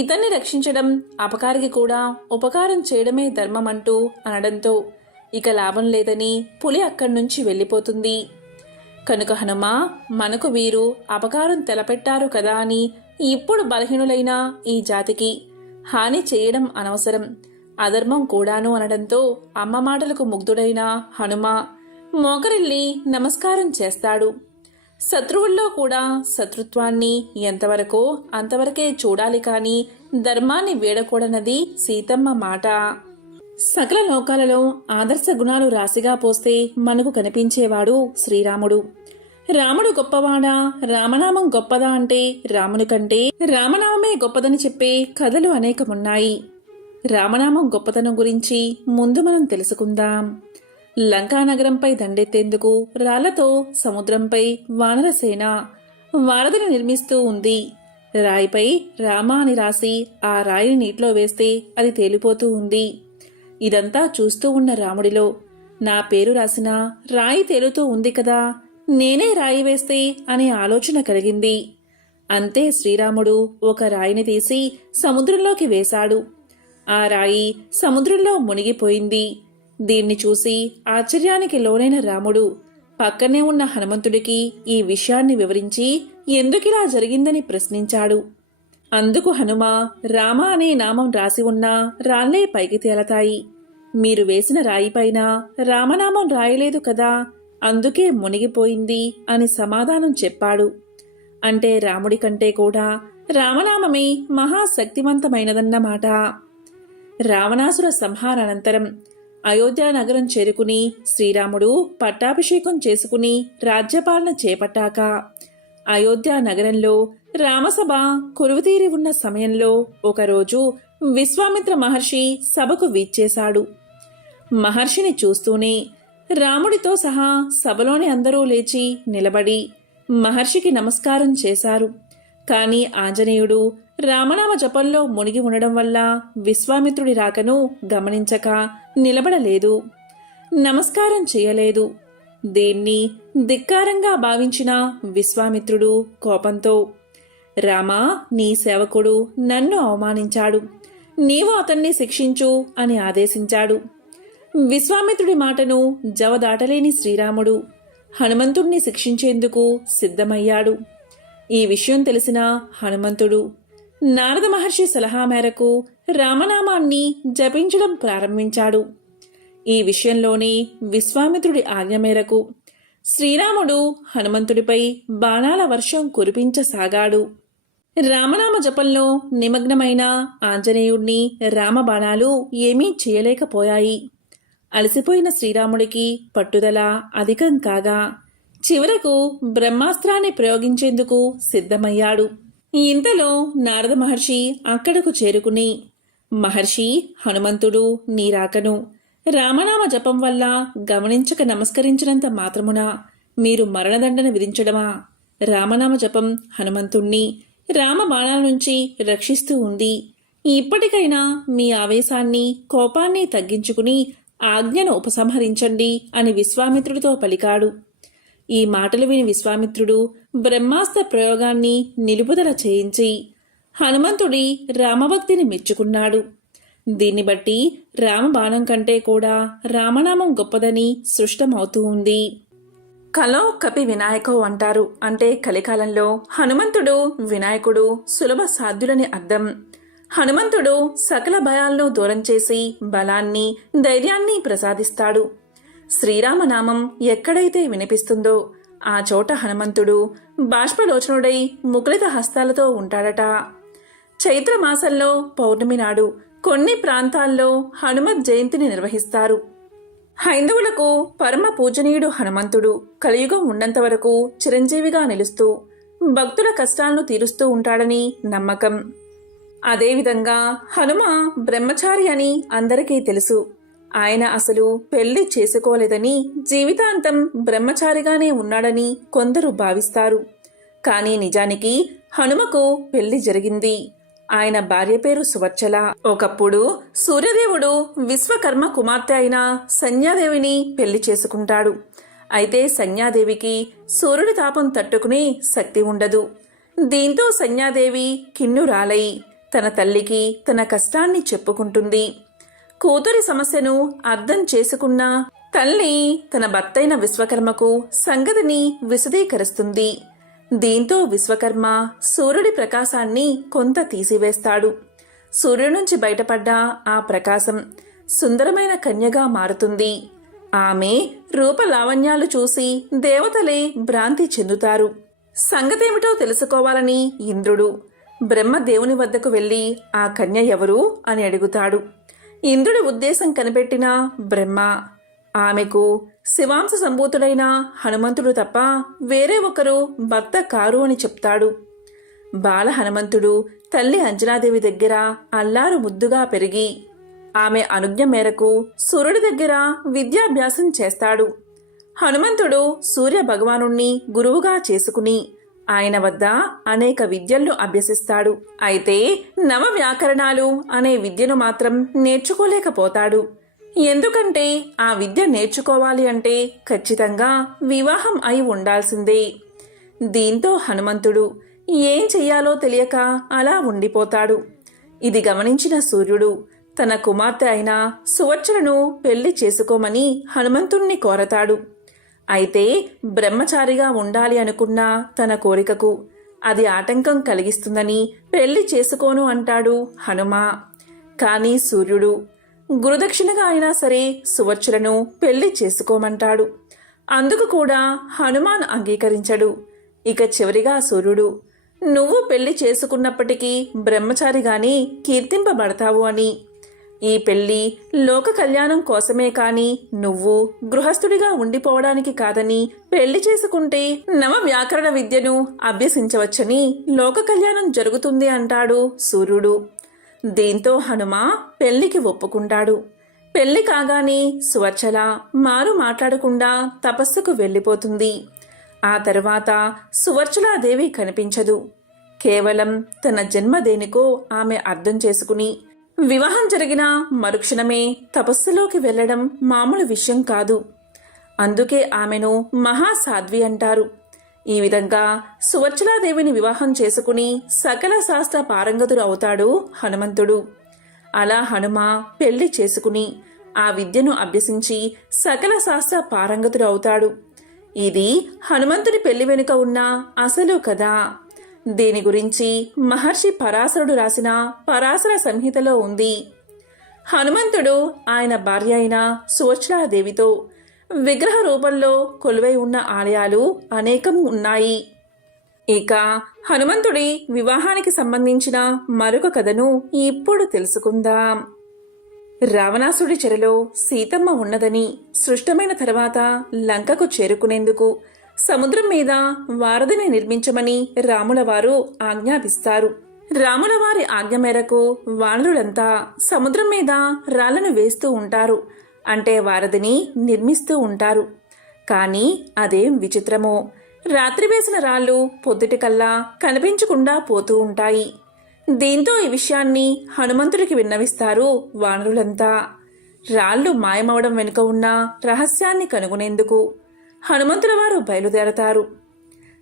ఇతన్ని రక్షించడం అపకారికి కూడా ఉపకారం చేయడమే ధర్మమంటూ అనడంతో ఇక లాభం లేదని పులి అక్కడి నుంచి వెళ్ళిపోతుంది. కనుక హనుమా, మనకు వీరు అపకారం తెలపెట్టారు కదా అని ఇప్పుడు బలహీనులైన ఈ జాతికి హాని చేయడం అనవసరం, అధర్మం కూడాను అనడంతో అమ్మ మాటలకు ముగ్ధుడైన హనుమ మోకరిల్లి నమస్కారం చేస్తాడు. శత్రువుల్లో కూడా శత్రుత్వాన్ని ఎంతవరకో అంతవరకే చూడాలి కాని ధర్మాన్ని వీడకూడనది సీతమ్మ మాట. సకల లోకాలలో ఆదర్శ గుణాలు రాశిగా పోస్తే మనకు కనిపించేవాడు శ్రీరాముడు. రాముడు గొప్పవాడా, రామనామం గొప్పదా అంటే రాముని కంటే రామనామమే గొప్పదని చెప్పే కథలు అనేకమున్నాయి. రామనామం గొప్పతనం గురించి ముందు మనం తెలుసుకుందాం. లంకానగరంపై దండెత్తేందుకు రాళ్లతో సముద్రంపై వానరసేన వారధిని నిర్మిస్తూ ఉంది. రాయిపై రామ అని రాసి ఆ రాయిని నీటిలో వేస్తే అది తేలిపోతూ ఉంది. ఇదంతా చూస్తూ ఉన్న రాముడిలో నా పేరు రాసిన రాయి తేలుతూ ఉంది కదా, నేనే రాయి వేస్తే అనే ఆలోచన కలిగింది. అంతే శ్రీరాముడు ఒక రాయిని తీసి సముద్రంలోకి వేశాడు. ఆ రాయి సముద్రంలో మునిగిపోయింది. దీన్ని చూసి ఆశ్చర్యానికి లోనైన రాముడు పక్కనే ఉన్న హనుమంతుడికి ఈ విషయాన్ని వివరించి ఎందుకిలా జరిగిందని ప్రశ్నించాడు. అందుకు హనుమ, రామ అనే నామం రాసి ఉన్న రాళ్లే పైకి తేలతాయి, మీరు వేసిన రాయిపైన రామనామం రాయలేదు కదా, అందుకే మునిగిపోయింది అని సమాధానం చెప్పాడు. అంటే రాముడి కంటే కూడా రామనామమే మహాశక్తివంతమైనదన్నమాట. రావణాసుర సంహారానంతరం అయోధ్య నగరం చేరుకుని శ్రీరాముడు పట్టాభిషేకం చేసుకుని రాజ్యపాలన చేపట్టాక అయోధ్య నగరంలో రామసభ కొలువుతీరి ఉన్న సమయంలో ఒకరోజు విశ్వామిత్ర మహర్షి సభకు వీచ్చేశాడు. మహర్షిని చూస్తూనే రాముడితో సహా సభలోని అందరూ లేచి నిలబడి మహర్షికి నమస్కారం చేశారు. కాని ఆంజనేయుడు రామనామ జపంలో మునిగి ఉండడం వల్ల విశ్వామిత్రుడి రాకను గమనించక నిలబడలేదు, నమస్కారం చేయలేదు. దీన్ని ధిక్కారంగా భావించిన విశ్వామిత్రుడు కోపంతో, రామా, నీ సేవకుడు నన్ను అవమానించాడు, నీవు అతన్ని శిక్షించు అని ఆదేశించాడు. విశ్వామిత్రుడి మాటను జవదాటలేని శ్రీరాముడు హనుమంతుణ్ణి శిక్షించేందుకు సిద్ధమయ్యాడు. ఈ విషయం తెలిసిన హనుమంతుడు నారద మహర్షి సలహా మేరకు రామనామాన్ని జపించడం ప్రారంభించాడు. ఈ విషయంలోనే విశ్వామిత్రుడి ఆజ్ఞ మేరకు శ్రీరాముడు హనుమంతుడిపై బాణాల వర్షం కురిపించసాగాడు. రామనామ జపంలో నిమగ్నమైన ఆంజనేయుణ్ణి రామబాణాలు ఏమీ చేయలేకపోయాయి. అలసిపోయిన శ్రీరాముడికి పట్టుదల అధికం కాగా చివరకు బ్రహ్మాస్త్రాన్ని ప్రయోగించేందుకు సిద్ధమయ్యాడు. ఇంతలో నారద మహర్షి అక్కడకు చేరుకుని, మహర్షి, హనుమంతుడు నీ రాకను రామనామ జపం వల్ల గమనించక నమస్కరించినంత మాత్రమున మీరు మరణదండన విధించడమా? రామనామ జపం హనుమంతుణ్ణి రామ బాణాల నుంచి రక్షిస్తూ ఉంది. ఇప్పటికైనా మీ ఆవేశాన్ని కోపాన్ని తగ్గించుకుని ఆజ్ఞను ఉపసంహరించండి అని విశ్వామిత్రుడితో పలికాడు. ఈ మాటలు విని విశ్వామిత్రుడు బ్రహ్మాస్త్ర ప్రయోగాన్ని నిలుపుదల చేయించి హనుమంతుడి రామభక్తిని మెచ్చుకున్నాడు. దీన్ని బట్టి రామబాణం కంటే కూడా రామనామం గొప్పదని సృష్టమవుతూ ఉంది. కలో కపి వినాయకో అంటారు. అంటే కలికాలంలో హనుమంతుడు వినాయకుడు సులభ సాధ్యులని అర్థం. హనుమంతుడు సకల భయాలను దూరం చేసి బలాన్ని ధైర్యాన్ని ప్రసాదిస్తాడు. శ్రీరామనామం ఎక్కడైతే వినిపిస్తుందో ఆ చోట హనుమంతుడు బాష్పలోచనుడై ముకులిత హస్తాలతో ఉంటాడట. చైత్రమాసంలో పౌర్ణమి నాడు కొన్ని ప్రాంతాల్లో హనుమత్ జయంతిని నిర్వహిస్తారు. హైందవులకు పరమ పూజనీయుడు హనుమంతుడు కలియుగం ఉన్నంత వరకు చిరంజీవిగా నిలుస్తూ భక్తుల కష్టాలను తీరుస్తూ ఉంటాడని నమ్మకం. అదేవిధంగా హనుమ బ్రహ్మచారి అని అందరికీ తెలుసు. ఆయన అసలు పెళ్లి చేసుకోలేదని జీవితాంతం బ్రహ్మచారిగానే ఉన్నాడని కొందరు భావిస్తారు. కానీ నిజానికి హనుమకు పెళ్లి జరిగింది. ఆయన భార్య పేరు సువర్చల. ఒకప్పుడు సూర్యదేవుడు విశ్వకర్మ కుమార్తె అయిన సంధ్యాదేవిని పెళ్లి చేసుకుంటాడు. అయితే సంధ్యాదేవికి సూర్యుడి తాపం తట్టుకునే శక్తి ఉండదు. దీంతో సంధ్యాదేవి కిన్నురాలై తన తల్లికి తన కష్టాన్ని చెప్పుకుంటుంది. కూతురి సమస్యను అర్థం చేసుకున్న తల్లి తన భర్తైన విశ్వకర్మకు సంగతిని విశదీకరిస్తుంది. దీంతో విశ్వకర్మ సూర్యుడి ప్రకాశాన్ని కొంత తీసివేస్తాడు. సూర్యుడి నుంచి బయటపడ్డ ఆ ప్రకాశం సుందరమైన కన్యగా మారుతుంది. ఆమె రూపలావణ్యాలు చూసి దేవతలే భ్రాంతి చెందుతారు. సంగతేమిటో తెలుసుకోవాలని ఇంద్రుడు బ్రహ్మదేవుని వద్దకు వెళ్లి ఆ కన్య ఎవరు అని అడుగుతాడు. ఇంద్రుడి ఉద్దేశం కనిపెట్టిన బ్రహ్మ ఆమెకు శివాంశ సంభూతుడైన హనుమంతుడు తప్ప వేరే ఒకరు భర్త కారు అని చెప్తాడు. బాల హనుమంతుడు తల్లి అంజనాదేవి దగ్గర అల్లారు ముద్దుగా పెరిగి ఆమె అనుజ్ఞ మేరకు సూర్యుడి దగ్గర విద్యాభ్యాసం చేస్తాడు. హనుమంతుడు సూర్య భగవానుణ్ణి గురువుగా చేసుకుని ఆయన వద్ద అనేక విద్యలను అభ్యసిస్తాడు. అయితే నవ వ్యాకరణాలు అనే విద్యను మాత్రం నేర్చుకోలేకపోతాడు. ఎందుకంటే ఆ విద్య నేర్చుకోవాలి అంటే ఖచ్చితంగా వివాహం అయి ఉండాల్సిందే. దీంతో హనుమంతుడు ఏం చెయ్యాలో తెలియక అలా ఉండిపోతాడు. ఇది గమనించిన సూర్యుడు తన కుమార్తె అయిన సువర్చలను పెళ్లి చేసుకోమని హనుమంతుణ్ణి కోరతాడు. అయితే బ్రహ్మచారిగా ఉండాలి అనుకున్న తన కోరికకు అది ఆటంకం కలిగిస్తుందని పెళ్లి చేసుకోను అంటాడు హనుమ. కానీ సూర్యుడు గురుదక్షిణగా అయినా సరే సువర్చలను పెళ్లి చేసుకోమంటాడు. అందుకు కూడా హనుమాన్ అంగీకరించడు. ఇక చివరిగా సూర్యుడు నువ్వు పెళ్లి చేసుకున్నప్పటికీ బ్రహ్మచారిగానే కీర్తింపబడతావు అని, ఈ పెళ్లి లోక కళ్యాణం కోసమే కాని నువ్వు గృహస్థుడిగా ఉండిపోవడానికి కాదని, పెళ్లి చేసుకుంటే నవ వ్యాకరణ విద్యను అభ్యసించవచ్చని లోక కళ్యాణం జరుగుతుంది అంటాడు సూర్యుడు. దీంతో హనుమ పెళ్లికి ఒప్పుకుంటాడు. పెళ్లి కాగానే సువర్చల మారు మాట్లాడకుండా తపస్సుకు వెళ్ళిపోతుంది. ఆ తర్వాత సువర్చలాదేవి కనిపించదు. కేవలం తన జన్మ దేనికో ఆమె అర్థం చేసుకుని వివాహం జరిగిన మరుక్షణమే తపస్సులోకి వెళ్లడం మామూలు విషయం కాదు. అందుకే ఆమెను మహాసాధ్వి అంటారు. ఈ విధంగా సువర్చలాదేవిని వివాహం చేసుకుని సకల శాస్త్ర పారంగతుడు అవుతాడు హనుమంతుడు. అలా హనుమ పెళ్లి చేసుకుని ఆ విద్యను అభ్యసించి సకల శాస్త్ర పారంగతుడు అవుతాడు. ఇది హనుమంతుడి పెళ్లి వెనుక ఉన్న అసలు కథ. దీని గురించి మహర్షి పరాశరుడు రాసిన పరాశర సంహితలో ఉంది. హనుమంతుడు ఆయన భార్య అయిన సువర్చలాదేవితో విగ్రహ రూపంలో కొలువై ఉన్న ఆలయాలు అనేకం ఉన్నాయి. ఇక హనుమంతుడి వివాహానికి సంబంధించిన మరొక కథను ఇప్పుడు తెలుసుకుందాం. రావణాసుడి చెరలో సీతమ్మ ఉన్నదని, సృష్టమైన తర్వాత లంకకు చేరుకునేందుకు సముద్రం మీద వారధిని నిర్మించమని రాములవారు ఆజ్ఞాపిస్తారు. రాములవారి ఆజ్ఞ మేరకు వానరులంతా సముద్రం మీద రాళ్లను వేస్తూ ఉంటారు. అంటే వారధిని నిర్మిస్తూ ఉంటారు. కానీ అదేం విచిత్రమో, రాత్రి వేసిన రాళ్లు పొద్దుటికల్లా కనిపించకుండా పోతూ ఉంటాయి. దీంతో ఈ విషయాన్ని హనుమంతుడికి విన్నవిస్తారు వానరులంతా. రాళ్ళు మాయమవడం వెనుక ఉన్న రహస్యాన్ని కనుగొనేందుకు హనుమంతుల వారు బయలుదేరతారు.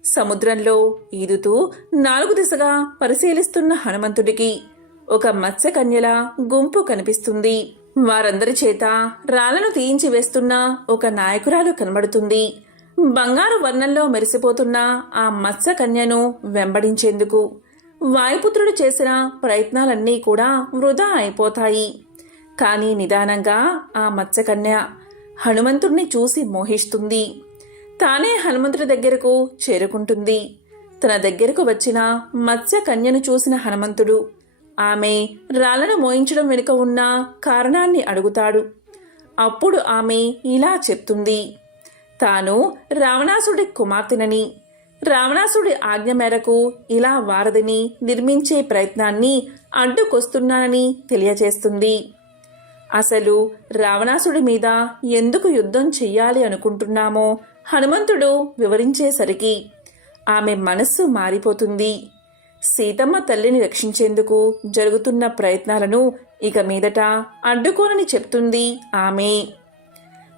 సముద్రంలో ఈదుతూ 4 దిశగా పరిశీలిస్తున్న హనుమంతుడికి ఒక మత్స్యకన్యల గుంపు కనిపిస్తుంది. వారందరి చేత రాళ్లను తీయించి వేస్తున్న ఒక నాయకురాలు కనబడుతుంది. బంగారు వర్ణంలో మెరిసిపోతున్న ఆ మత్స్యకన్యను వెంబడించేందుకు వాయుపుత్రుడు చేసిన ప్రయత్నాలన్నీ కూడా వృధా అయిపోతాయి. కానీ నిదానంగా ఆ మత్స్యకన్య హనుమంతుడిని చూసి మోహిస్తుంది. తానే హనుమంతుడి దగ్గరకు చేరుకుంటుంది. తన దగ్గరకు వచ్చిన మత్స్యకన్యను చూసిన హనుమంతుడు ఆమె రాళ్లను మోయించడం వెనుక ఉన్న కారణాన్ని అడుగుతాడు. అప్పుడు ఆమె ఇలా చెప్తుంది. తాను రావణాసుడి కుమార్తెనని, రావణాసుడి ఆజ్ఞ మేరకు ఇలా వారధిని నిర్మించే ప్రయత్నాన్ని అడ్డుకొస్తున్నానని తెలియజేస్తుంది. అసలు రావణాసుడి మీద ఎందుకు యుద్ధం చెయ్యాలి అనుకుంటున్నామో హనుమంతుడు వివరించేసరికి ఆమె మనస్సు మారిపోతుంది. సీతమ్మ తల్లిని రక్షించేందుకు జరుగుతున్న ప్రయత్నాలను ఇక మీదట అడ్డుకోనని చెప్తుంది ఆమె.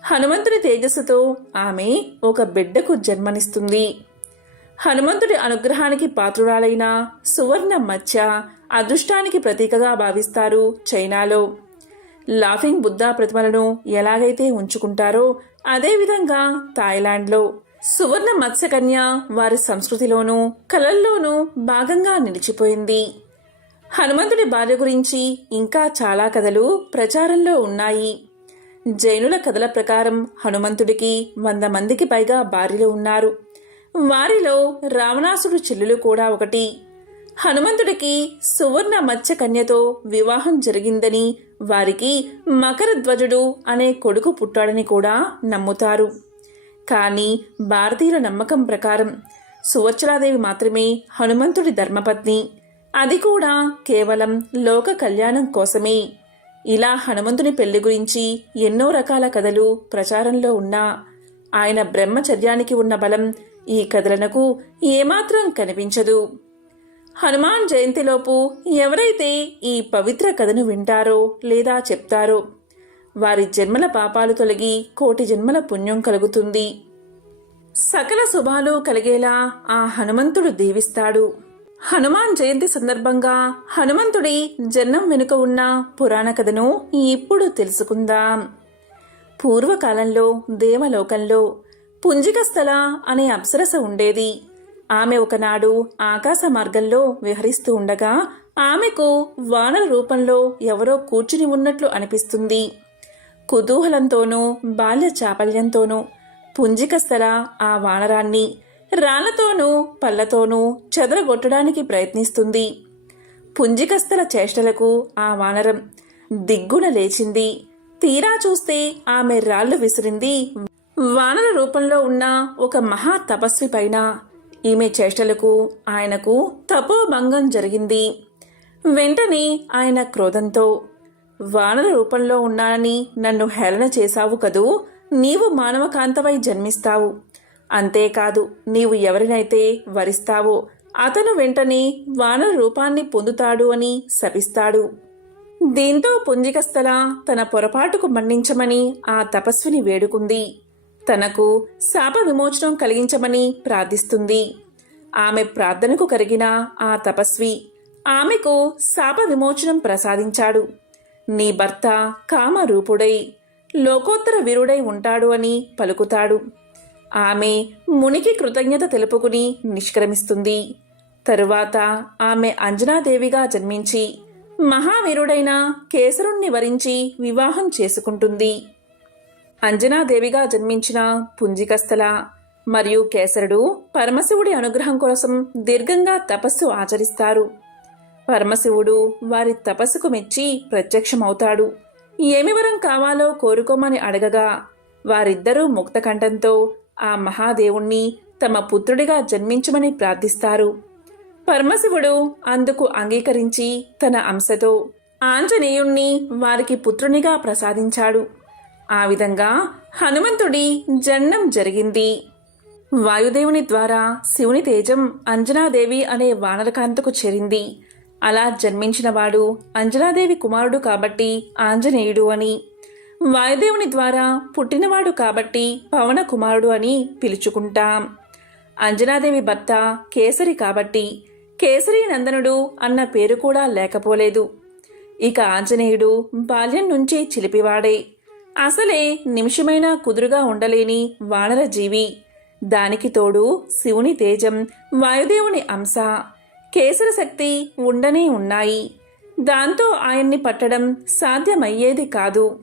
హనుమంతుడి తేజస్సుతో ఆమె ఒక బిడ్డకు జన్మనిస్తుంది. హనుమంతుడి అనుగ్రహానికి పాత్రురాలైన సువర్ణ మత్స్య అదృష్టానికి ప్రతీకగా భావిస్తారు చైనాలో. లాఫింగ్ బుద్ధా ప్రతిమలను ఎలాగైతే ఉంచుకుంటారో అదేవిధంగా థాయిలాండ్లో సువర్ణ మత్స్యకన్య వారి సంస్కృతిలోనూ కళల్లోనూ భాగంగా నిలిచిపోయింది. హనుమంతుడి భార్య గురించి ఇంకా చాలా కథలు ప్రచారంలో ఉన్నాయి. జైనుల కథల ప్రకారం హనుమంతుడికి 100 మందికి పైగా భార్యలు ఉన్నారు. వారిలో రావణాసుడు చెల్లెలు కూడా ఒకటి. హనుమంతుడికి సువర్ణ మత్స్యకన్యతో వివాహం జరిగిందని, వారికి మకరధ్వజుడు అనే కొడుకు పుట్టాడని కూడా నమ్ముతారు. కానీ భారతీయుల నమ్మకం ప్రకారం సువర్చలాదేవి మాత్రమే హనుమంతుడి ధర్మపత్ని. అది కూడా కేవలం లోక కళ్యాణం కోసమే. ఇలా హనుమంతుని పెళ్లి గురించి ఎన్నో రకాల కథలు ప్రచారంలో ఉన్నా ఆయన బ్రహ్మచర్యానికి ఉన్న బలం ఈ కథలకు ఏమాత్రం కనిపించదు. హనుమాన్ జయంతిలోపు ఎవరైతే ఈ పవిత్ర కథను వింటారో లేదా చెప్తారో వారి జన్మల పాపాలు తొలగి 1,000,000 జన్మల పుణ్యం కలుగుతుంది. సకల శుభాలు కలిగేలా ఆ హనుమంతుడు దీవిస్తాడు. హనుమాన్ జయంతి సందర్భంగా హనుమంతుడి జన్మం వెనుక ఉన్న పురాణ కథను ఇప్పుడు తెలుసుకుందాం. పూర్వకాలంలో దేవలోకంలో పుంజికస్థల అనే అప్సరస ఉండేది. ఆమె ఒకనాడు ఆకాశ మార్గంలో విహరిస్తూ ఉండగా ఆమెకు వానర రూపంలో ఎవరో కూర్చుని ఉన్నట్లు అనిపిస్తుంది. కుతూహలంతోనూ బాల్య చాపల్యంతోనూ పుంజికస్థల ఆ వానరాన్ని రాళ్లతోనూ పళ్లతోనూ చెదరగొట్టడానికి ప్రయత్నిస్తుంది. పుంజికస్థల చేష్టలకు ఆ వానరం దిగ్గున లేచింది. తీరా చూస్తే ఆమె రాళ్లు విసిరింది వానర రూపంలో ఉన్న ఒక మహా తపస్వి పైన. ఈమె చేష్టలకు ఆయనకు తపోభంగం జరిగింది. వెంటనే ఆయన క్రోధంతో, వానర రూపంలో ఉన్నానని నన్ను హేళన చేశావు కదూ, నీవు మానవకాంతవై జన్మిస్తావు. అంతేకాదు, నీవు ఎవరినైతే వరిస్తావో అతను వెంటనే వానర రూపాన్ని పొందుతాడు అని శపిస్తాడు. దీంతో పుంజికస్థల తన పొరపాటుకు మన్నించమని ఆ తపస్విని వేడుకుంది. తనకు శాప విమోచనం కలిగించమని ప్రార్థిస్తుంది. ఆమె ప్రార్థనకు కరిగిన ఆ తపస్వి ఆమెకు శాప విమోచనం ప్రసాదించాడు. నీ భర్త కామరూపుడై లోకోత్తర వీరుడై ఉంటాడు అని పలుకుతాడు. ఆమె మునికి కృతజ్ఞత తెలుపుకుని నిష్క్రమిస్తుంది. తరువాత ఆమె అంజనాదేవిగా జన్మించి మహావీరుడైన కేసరుణ్ణి వరించి వివాహం చేసుకుంటుంది. అంజనాదేవిగా జన్మించిన పుంజికస్థల మరియు కేసరుడు పరమశివుడి అనుగ్రహం కోసం దీర్ఘంగా తపస్సు ఆచరిస్తారు. పరమశివుడు వారి తపస్సుకు మెచ్చి ప్రత్యక్షమవుతాడు. ఏమి వరం కావాలో కోరుకోమని అడగగా వారిద్దరూ ముక్తకంఠంతో ఆ మహాదేవుణ్ణి తమ పుత్రుడిగా జన్మించమని ప్రార్థిస్తారు. పరమశివుడు అందుకు అంగీకరించి తన అంశతో ఆంజనేయుణ్ణి వారికి పుత్రునిగా ప్రసాదించాడు. ఆ విధంగా హనుమంతుడి జన్మం జరిగింది. వాయుదేవుని ద్వారా శివుని తేజం అంజనాదేవి అనే వానరకాంతకు చేరింది. అలా జన్మించినవాడు అంజనాదేవి కుమారుడు కాబట్టి ఆంజనేయుడు అని, వాయుదేవుని ద్వారా పుట్టినవాడు కాబట్టి పవన కుమారుడు అని పిలుచుకుంటాం. అంజనాదేవి భర్త కేసరి కాబట్టి కేసరి నందనుడు అన్న పేరు కూడా లేకపోలేదు. ఇక ఆంజనేయుడు బాల్యం నుంచి చిలిపివాడే. అసలే నిమిషమైనా కుదురుగా ఉండలేని వానర జీవి. దానికి తోడు శివుని తేజం, వాయుదేవుని అంశ, కేసర శక్తి ఉండనే ఉన్నాయి. దాంతో ఆయన్ని పట్టడం సాధ్యమయ్యేది కాదు.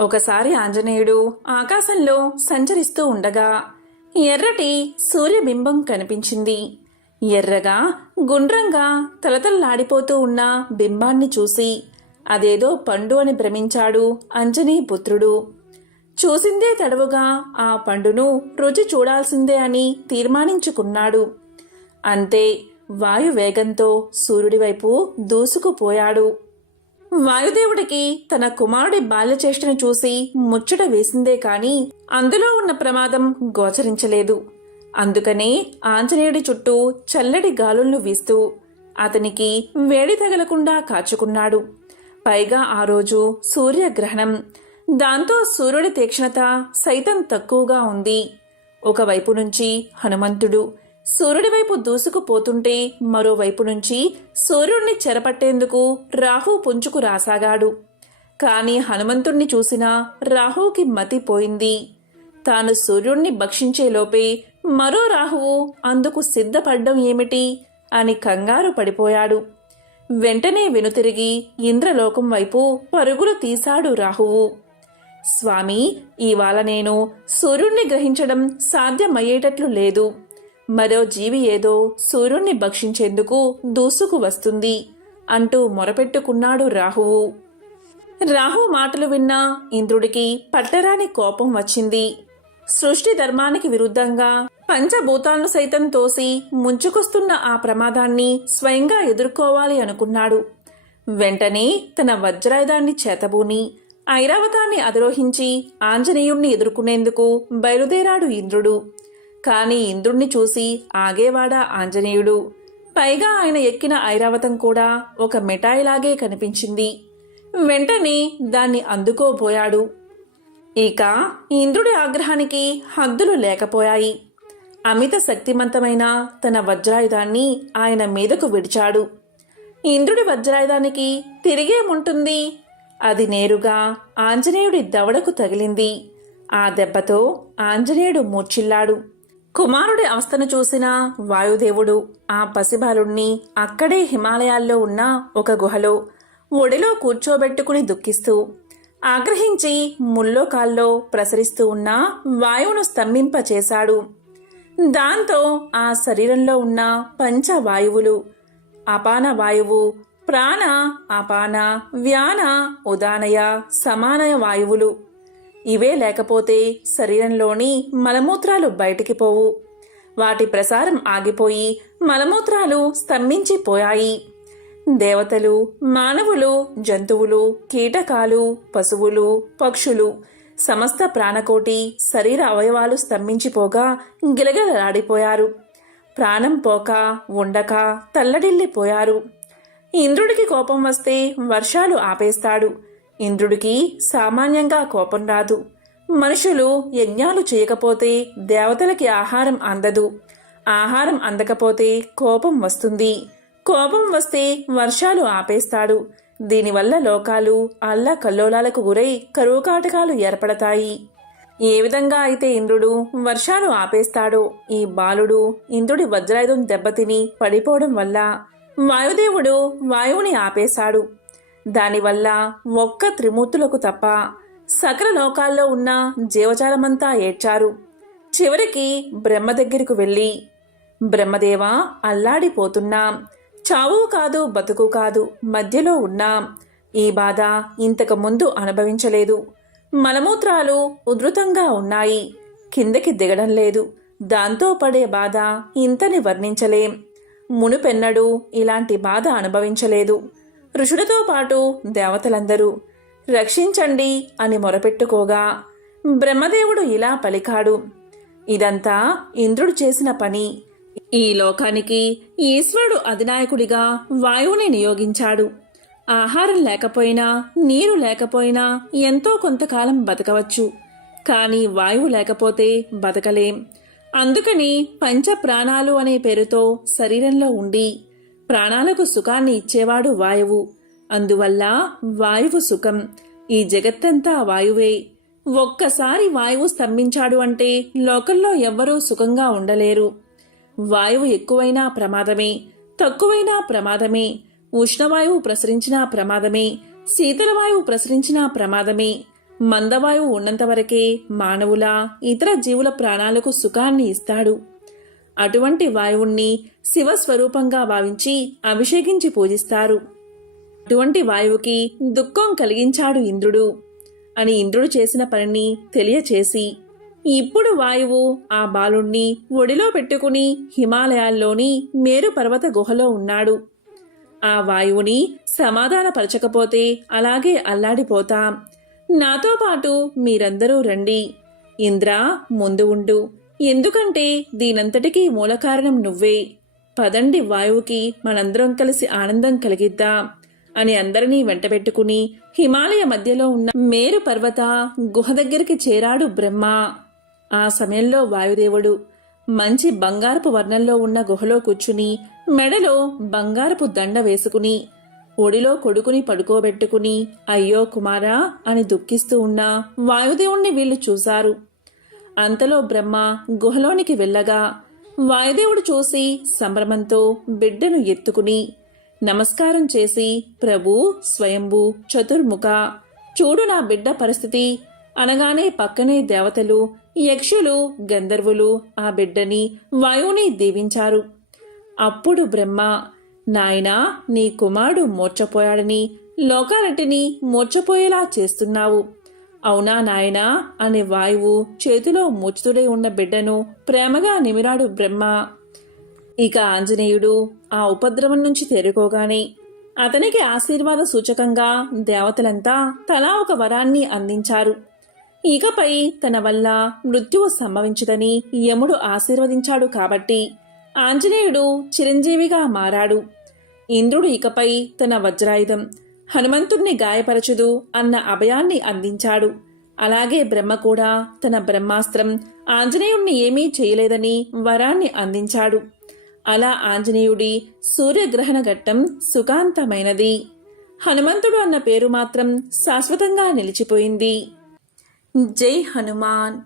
ఒకసారి ఆంజనేయుడు ఆకాశంలో సంచరిస్తూ ఉండగా ఎర్రటి సూర్యబింబం కనిపించింది. ఎర్రగా గుండ్రంగా తలతల్లాడిపోతూ ఉన్న బింబాన్ని చూసి అదేదో పండు అని భ్రమించాడు అంజనీపుత్రుడు. చూసిందే తడవుగా ఆ పండును రుచి చూడాల్సిందే అని తీర్మానించుకున్నాడు. అంతే, వాయువేగంతో సూర్యుడి వైపు దూసుకుపోయాడు. వాయుదేవుడికి తన కుమారుడి బాల్యచేష్టను చూసి ముచ్చట వేసిందే కాని అందులో ఉన్న ప్రమాదం గోచరించలేదు. అందుకనే ఆంజనేయుడి చుట్టూ చల్లటి గాలులను వీస్తూ అతనికి వేడి తగలకుండా కాచుకున్నాడు. పైగా ఆ రోజు సూర్యగ్రహణం. దాంతో సూర్యుడి తీక్షణత సైతం తక్కువగా ఉంది. ఒకవైపు నుంచి హనుమంతుడు సూర్యుడి వైపు దూసుకుపోతుంటే మరోవైపు నుంచి సూర్యుడిని చెరపట్టేందుకు రాహు పుంజుకు రాసాగాడు. కాని హనుమంతుణ్ణి చూసిన రాహువుకి మతిపోయింది. తాను సూర్యుణ్ణి భక్షించేలోపే మరో రాహువు అందుకు సిద్ధపడ్డం ఏమిటి అని కంగారు పడిపోయాడు. వెంటనే వెనుతిరిగి ఇంద్రలోకం వైపు పరుగులు తీశాడు రాహువు. స్వామి, ఇవాళ నేను సూర్యుణ్ణి గ్రహించడం సాధ్యమయ్యేటట్లు లేదు. మరో జీవి ఏదో సూర్యుణ్ణి భక్షించేందుకు దూసుకు వస్తుంది అంటూ మొరపెట్టుకున్నాడు రాహువు. రాహు మాటలు విన్న ఇంద్రుడికి పట్టరాని కోపం వచ్చింది. సృష్టి ధర్మానికి విరుద్ధంగా పంచభూతాలను సైతం తోసి ముంచుకొస్తున్న ఆ ప్రమాదాన్ని స్వయంగా ఎదుర్కోవాలి అనుకున్నాడు. వెంటనే తన వజ్రాయుధాన్ని చేతబూని ఐరావతాన్ని అధిరోహించి ఆంజనేయుణ్ణి ఎదుర్కొనేందుకు బయలుదేరాడు ఇంద్రుడు. కాని ఇంద్రుణ్ణి చూసి ఆగేవాడా ఆంజనేయుడు. పైగా ఆయన ఎక్కిన ఐరావతం కూడా ఒక మిఠాయిలాగే కనిపించింది. వెంటనే దాన్ని అందుకోబోయాడు. ఇక ఇంద్రుడి ఆగ్రహానికి హద్దులు లేకపోయాయి. అమిత శక్తిమంతమైన తన వజ్రాయుధాన్ని ఆయన మీదకు విడిచాడు. ఇంద్రుడి వజ్రాయుధానికి తిరిగేముంటుంది? అది నేరుగా ఆంజనేయుడి దవడకు తగిలింది. ఆ దెబ్బతో ఆంజనేయుడు మూర్ఛిల్లాడు. కుమారుడి అవస్థను చూసిన వాయుదేవుడు ఆ పసిబాలుణ్ణి అక్కడే హిమాలయాల్లో ఉన్న ఒక గుహలో ఒడిలో కూర్చోబెట్టుకుని దుఃఖిస్తూ ఆగ్రహించి ముల్లోకాల్లో ప్రసరిస్తూ ఉన్న వాయువును స్తంభింపచేశాడు. దాంతో ఆ శరీరంలో ఉన్న పంచవాయువులు అపాన వాయువు, ప్రాణ, అపాన, వ్యాన, ఉదానయ, సమానయ వాయువులు ఇవే లేకపోతే శరీరంలోని మలమూత్రాలు బయటికి పోవు. వాటి ప్రసారం ఆగిపోయి మలమూత్రాలు స్తంభించిపోయాయి. దేవతలు, మానవులు, జంతువులు, కీటకాలు, పశువులు, పక్షులు, సమస్త ప్రాణకోటి శరీర అవయవాలు స్తంభించిపోగా గిలగిలలాడిపోయారు. ప్రాణం పోక ఉండక తల్లడిల్లిపోయారు. ఇంద్రుడికి కోపం వస్తే వర్షాలు ఆపేస్తాడు. ఇంద్రుడికి సామాన్యంగా కోపం రాదు. మనుషులు యజ్ఞాలు చేయకపోతే దేవతలకి ఆహారం అందదు. ఆహారం అందకపోతే కోపం వస్తుంది. కోపం వస్తే వర్షాలు ఆపేస్తాడు. దీనివల్ల లోకాలు అల్లకల్లోలాలకు గురై కరువు కాటకాలు ఏర్పడతాయి. ఏ విధంగా అయితే ఇంద్రుడు వర్షాలు ఆపేస్తాడో ఈ బాలుడు ఇంద్రుడి వజ్రాయుధం దెబ్బతిని పడిపోవడం వల్ల వాయుదేవుడు వాయువుని ఆపేశాడు. దానివల్ల ఒక్క త్రిమూర్తులకు తప్ప సకల లోకాల్లో ఉన్న జీవజాలమంతా ఏడ్చారు. చివరికి బ్రహ్మ దగ్గరకు వెళ్ళి, బ్రహ్మదేవా, అల్లాడిపోతున్నాం. చావు కాదు బతుకు కాదు, మధ్యలో ఉన్నాం. ఈ బాధ ఇంతకు ముందు అనుభవించలేదు. మలమూత్రాలు ఉధృతంగా ఉన్నాయి. కిందకి దిగడం లేదు. దాంతో పడే బాధ ఇంతని వర్ణించలేం. మునుపెన్నడూ ఇలాంటి బాధ అనుభవించలేదు. ఋషులతో పాటు దేవతలందరూ రక్షించండి అని మొరపెట్టుకోగా బ్రహ్మదేవుడు ఇలా పలికాడు. ఇదంతా ఇంద్రుడు చేసిన పని. ఈ లోకానికి ఈశ్వరుడు అధినాయకుడిగా వాయువుని నియోగించాడు. ఆహారం లేకపోయినా నీరు లేకపోయినా ఎంతో కొంతకాలం బతకవచ్చు, కానీ వాయువు లేకపోతే బతకలేం. అందుకని పంచ ప్రాణాలు అనే పేరుతో శరీరంలో ఉండి ప్రాణాలకు సుఖాన్ని ఇచ్చేవాడు వాయువు. అందువల్ల వాయువు సుఖం. ఈ జగత్తంతా వాయువే. ఒక్కసారి వాయువు స్తంభించాడు అంటే లోకంలో ఎవ్వరూ సుఖంగా ఉండలేరు. వాయువు ఎక్కువైనా ప్రమాదమే, తక్కువైనా ప్రమాదమే. ఉష్ణవాయువు ప్రసరించినా ప్రమాదమే, శీతల వాయువు ప్రసరించినా ప్రమాదమే. మందవాయువు ఉన్నంతవరకే మానవుల ఇతర జీవుల ప్రాణాలకు సుఖాన్ని ఇస్తాడు. అటువంటి వాయువుణ్ణి శివస్వరూపంగా భావించి అభిషేకించి పూజిస్తారు. అటువంటి వాయువుకి దుఃఖం కలిగించాడు ఇంద్రుడు అని ఇంద్రుడు చేసిన పనిని తెలియచేసి, ఇప్పుడు వాయువు ఆ బాలుణ్ణి ఒడిలో పెట్టుకుని హిమాలయాల్లోని మేరు పర్వత గుహలో ఉన్నాడు. ఆ వాయువుని సమాధానపరచకపోతే అలాగే అల్లాడిపోతాం. నాతో పాటు మీరందరూ రండి. ఇంద్ర, ముందు ఉండు, ఎందుకంటే దీనంతటికీ మూలకారణం నువ్వే. పదండి, వాయువుకి మనందరం కలిసి ఆనందం కలిగిద్దాం అని అందరినీ వెంటబెట్టుకుని హిమాలయ మధ్యలో ఉన్న మేరు పర్వత గుహ దగ్గరికి చేరాడు బ్రహ్మ. ఆ సమయంలో వాయుదేవుడు మంచి బంగారపు వర్ణంలో ఉన్న గుహలో కూర్చుని మెడలో బంగారపు దండ వేసుకుని ఒడిలో కొడుకుని పడుకోబెట్టుకుని అయ్యో కుమారా అని దుఃఖిస్తూ ఉన్న వాయుదేవుణ్ణి వీళ్లు చూశారు. అంతలో బ్రహ్మ గుహలోనికి వెళ్ళగా వాయుదేవుడు చూసి సంభ్రమంతో బిడ్డను ఎత్తుకుని నమస్కారం చేసి, ప్రభు, స్వయంభూ, చతుర్ముఖ, చూడు నా బిడ్డ పరిస్థితి అనగానే పక్కనే దేవతలు, యక్షులు, గంధర్వులు ఆ బిడ్డని వాయువుని దీవించారు. అప్పుడు బ్రహ్మ, నాయనా, నీ కుమారుడు మూర్ఛపోయాడని లోకాలన్నిటినీ మూర్ఛపోయేలా చేస్తున్నావు. అవునా నాయనా అనే వాయువు చేతిలో మూర్ఛితుడై ఉన్న బిడ్డను ప్రేమగా నిమిరాడు బ్రహ్మ. ఇక ఆంజనేయుడు ఆ ఉపద్రవం నుంచి తేరుకోగానే అతనికి ఆశీర్వాద సూచకంగా దేవతలంతా తలా ఒక వరాన్ని అందించారు. ఇకపై తన వల్ల మృత్యువు సంభవించదని యముడు ఆశీర్వదించాడు కాబట్టి ఆంజనేయుడు చిరంజీవిగా మారాడు. ఇంద్రుడు ఇకపై తన వజ్రాయుధం హనుమంతుణ్ణి గాయపరచదు అన్న అభయాన్ని అందించాడు. అలాగే బ్రహ్మ కూడా తన బ్రహ్మాస్త్రం ఆంజనేయుణ్ణి ఏమీ చేయలేదని వరాన్ని అందించాడు. అలా ఆంజనేయుడి సూర్యగ్రహణ ఘట్టం సుఖాంతమైనది. హనుమంతుడు అన్న పేరు మాత్రం శాశ్వతంగా నిలిచిపోయింది. జై హనుమాన్,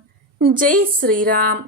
జై శ్రీరామ్.